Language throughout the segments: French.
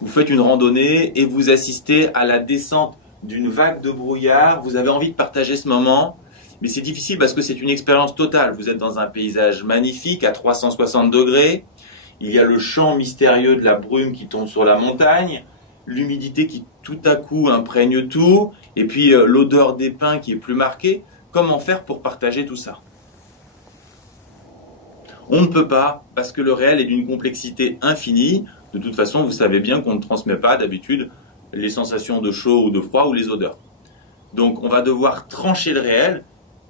Vous faites une randonnée et vous assistez à la descente d'une vague de brouillard. Vous avez envie de partager ce moment, mais c'est difficile parce que c'est une expérience totale. Vous êtes dans un paysage magnifique à 360 degrés. Il y a le champ mystérieux de la brume qui tombe sur la montagne, l'humidité qui tout à coup imprègne tout, et puis l'odeur des pins qui est plus marquée. Comment faire pour partager tout ça? On ne peut pas, parce que le réel est d'une complexité infinie. De toute façon, vous savez bien qu'on ne transmet pas d'habitude les sensations de chaud ou de froid ou les odeurs. Donc on va devoir trancher le réel,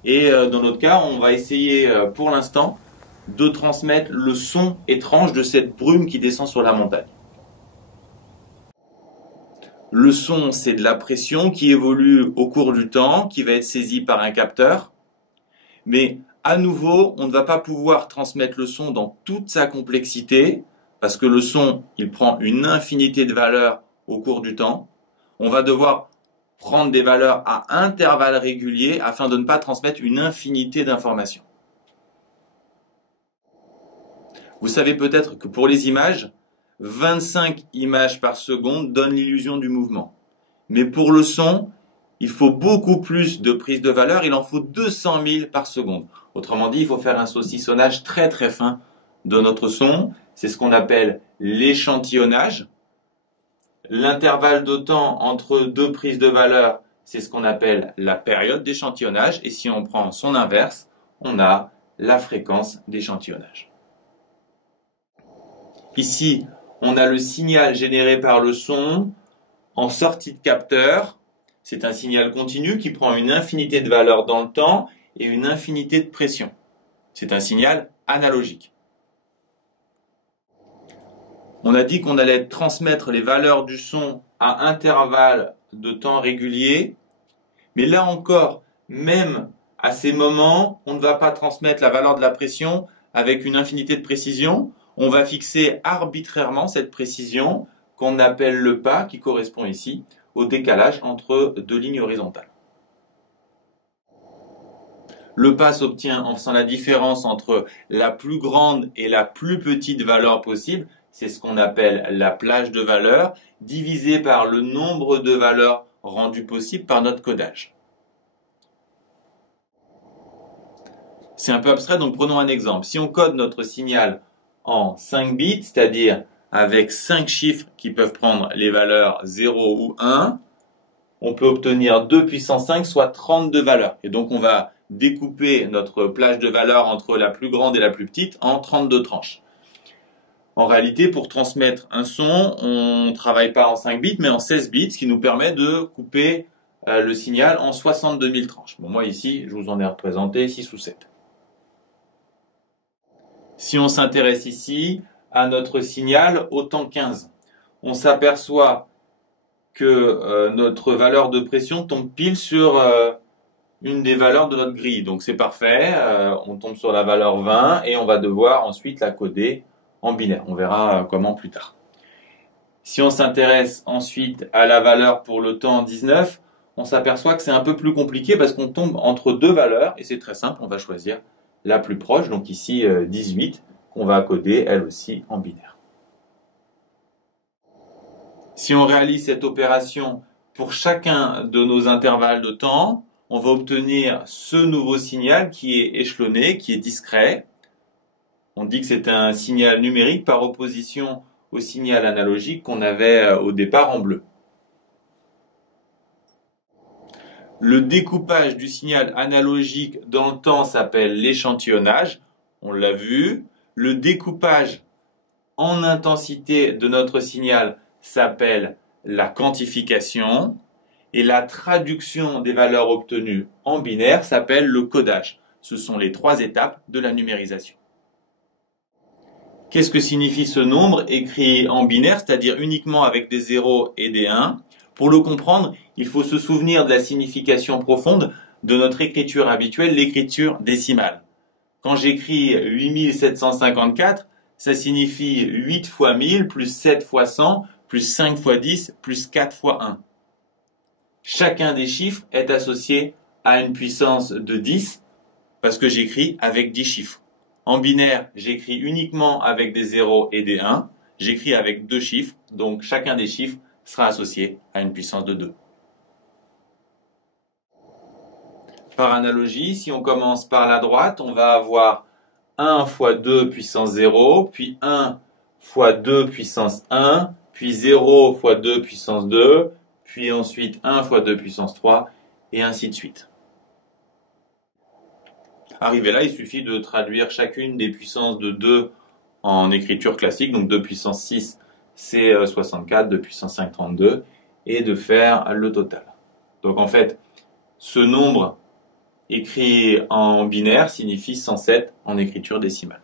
et dans notre cas, on va essayer pour l'instant de transmettre le son étrange de cette brume qui descend sur la montagne. Le son, c'est de la pression qui évolue au cours du temps, qui va être saisie par un capteur. Mais à nouveau, on ne va pas pouvoir transmettre le son dans toute sa complexité, parce que le son, il prend une infinité de valeurs au cours du temps. On va devoir prendre des valeurs à intervalles réguliers afin de ne pas transmettre une infinité d'informations. Vous savez peut-être que pour les images, 25 images par seconde donnent l'illusion du mouvement. Mais pour le son, il faut beaucoup plus de prise de valeur, il en faut 200 000 par seconde. Autrement dit, il faut faire un saucissonnage très très fin de notre son. C'est ce qu'on appelle l'échantillonnage. L'intervalle de temps entre deux prises de valeur, c'est ce qu'on appelle la période d'échantillonnage. Et si on prend son inverse, on a la fréquence d'échantillonnage. Ici, on a le signal généré par le son en sortie de capteur. C'est un signal continu qui prend une infinité de valeurs dans le temps et une infinité de pression. C'est un signal analogique. On a dit qu'on allait transmettre les valeurs du son à intervalles de temps réguliers, mais là encore, même à ces moments, on ne va pas transmettre la valeur de la pression avec une infinité de précision. On va fixer arbitrairement cette précision qu'on appelle le pas, qui correspond ici au décalage entre deux lignes horizontales. Le pas s'obtient en faisant la différence entre la plus grande et la plus petite valeur possible. C'est ce qu'on appelle la plage de valeurs, divisé par le nombre de valeurs rendues possibles par notre codage. C'est un peu abstrait, donc prenons un exemple. Si on code notre signal en 5 bits, c'est-à-dire avec 5 chiffres qui peuvent prendre les valeurs 0 ou 1, on peut obtenir 2 puissance 5, soit 32 valeurs. Et donc on va découper notre plage de valeurs entre la plus grande et la plus petite en 32 tranches. En réalité, pour transmettre un son, on ne travaille pas en 5 bits, mais en 16 bits, ce qui nous permet de couper le signal en 62 000 tranches. Bon, moi ici, je vous en ai représenté 6 ou 7. Si on s'intéresse ici à notre signal au temps 15, on s'aperçoit que notre valeur de pression tombe pile sur une des valeurs de notre grille. Donc c'est parfait, on tombe sur la valeur 20 et on va devoir ensuite la coder en binaire. On verra comment plus tard. Si on s'intéresse ensuite à la valeur pour le temps 19, on s'aperçoit que c'est un peu plus compliqué parce qu'on tombe entre deux valeurs et c'est très simple, on va choisir la plus proche, donc ici 18, qu'on va coder elle aussi en binaire. Si on réalise cette opération pour chacun de nos intervalles de temps, on va obtenir ce nouveau signal qui est échelonné, qui est discret. On dit que c'est un signal numérique par opposition au signal analogique qu'on avait au départ en bleu. Le découpage du signal analogique dans le temps s'appelle l'échantillonnage, on l'a vu. Le découpage en intensité de notre signal s'appelle la quantification. Et la traduction des valeurs obtenues en binaire s'appelle le codage. Ce sont les 3 étapes de la numérisation. Qu'est-ce que signifie ce nombre écrit en binaire, c'est-à-dire uniquement avec des 0 et des 1? Pour le comprendre, il faut se souvenir de la signification profonde de notre écriture habituelle, l'écriture décimale. Quand j'écris 8754, ça signifie 8 fois 1000 plus 7 fois 100 plus 5 fois 10 plus 4 fois 1. Chacun des chiffres est associé à une puissance de 10 parce que j'écris avec 10 chiffres. En binaire, j'écris uniquement avec des 0 et des 1 j'écris avec 2 chiffres, donc chacun des chiffres sera associé à une puissance de 2. Par analogie, si on commence par la droite, on va avoir 1 fois 2 puissance 0, puis 1 fois 2 puissance 1, puis 0 fois 2 puissance 2, puis ensuite 1 fois 2 puissance 3, et ainsi de suite. Arrivé là, il suffit de traduire chacune des puissances de 2 en écriture classique, donc 2 puissance 6, c'est 64, 2 puissance 5, 32, et de faire le total. Donc en fait, ce nombre écrit en binaire signifie 107 en écriture décimale.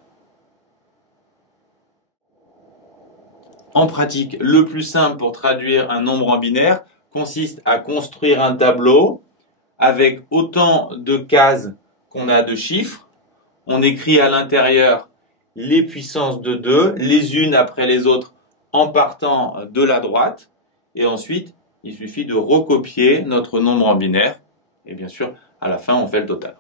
En pratique, le plus simple pour traduire un nombre en binaire consiste à construire un tableau avec autant de cases qu'on a de chiffres. On écrit à l'intérieur les puissances de 2, les unes après les autres en partant de la droite. Et ensuite, il suffit de recopier notre nombre en binaire. Et bien sûr, à la fin, on fait le total.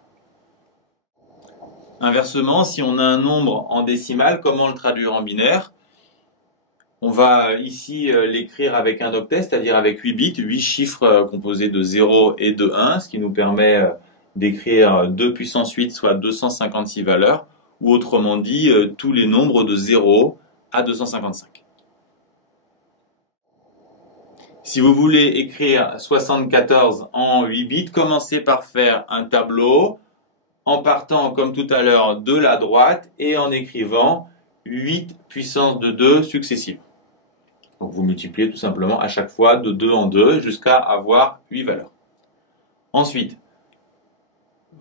Inversement, si on a un nombre en décimale, comment le traduire en binaire? On va ici l'écrire avec un octet, c'est-à-dire avec 8 bits, 8 chiffres composés de 0 et de 1, ce qui nous permet d'écrire 2 puissance 8, soit 256 valeurs, ou autrement dit, tous les nombres de 0 à 255. Si vous voulez écrire 74 en 8 bits, commencez par faire un tableau en partant, comme tout à l'heure, de la droite et en écrivant 8 puissance de 2 successives. Donc vous multipliez tout simplement à chaque fois de 2 en 2 jusqu'à avoir 8 valeurs. Ensuite,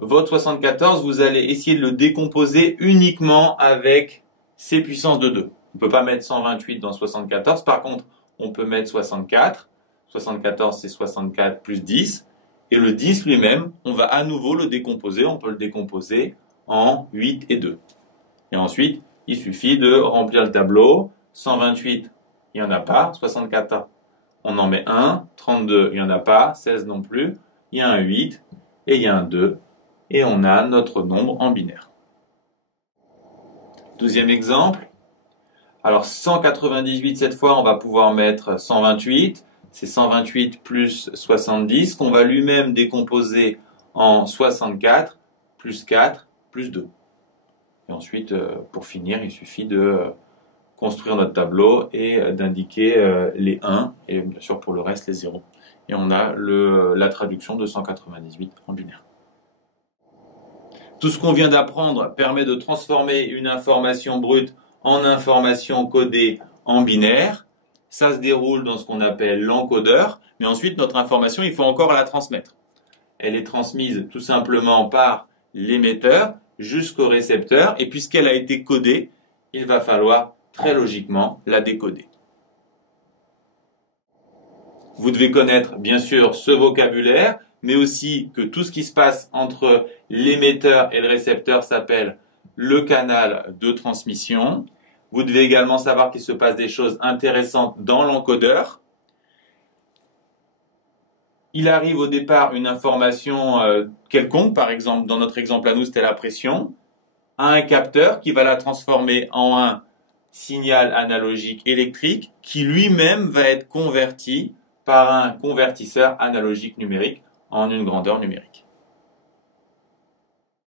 votre 74, vous allez essayer de le décomposer uniquement avec ces puissances de 2. On ne peut pas mettre 128 dans 74, par contre, on peut mettre 64. 74, c'est 64 plus 10. Et le 10 lui-même, on va à nouveau le décomposer. On peut le décomposer en 8 et 2. Et ensuite, il suffit de remplir le tableau. 128, il n'y en a pas. 64, on en met 1. 32, il n'y en a pas. 16 non plus. Il y a un 8 et il y a un 2. Et on a notre nombre en binaire. Deuxième exemple. Alors 198, cette fois, on va pouvoir mettre 128. C'est 128 plus 70 qu'on va lui-même décomposer en 64 plus 4 plus 2. Et ensuite, pour finir, il suffit de construire notre tableau et d'indiquer les 1 et bien sûr pour le reste les 0. Et on a la traduction de 198 en binaire. Tout ce qu'on vient d'apprendre permet de transformer une information brute en information codée en binaire. Ça se déroule dans ce qu'on appelle l'encodeur, mais ensuite notre information, il faut encore la transmettre. Elle est transmise tout simplement par l'émetteur jusqu'au récepteur, et puisqu'elle a été codée, il va falloir très logiquement la décoder. Vous devez connaître bien sûr ce vocabulaire, mais aussi que tout ce qui se passe entre l'émetteur et le récepteur s'appelle le canal de transmission. Vous devez également savoir qu'il se passe des choses intéressantes dans l'encodeur. Il arrive au départ une information quelconque, par exemple, dans notre exemple à nous, c'était la pression, à un capteur qui va la transformer en un signal analogique électrique qui lui-même va être converti par un convertisseur analogique numérique en une grandeur numérique.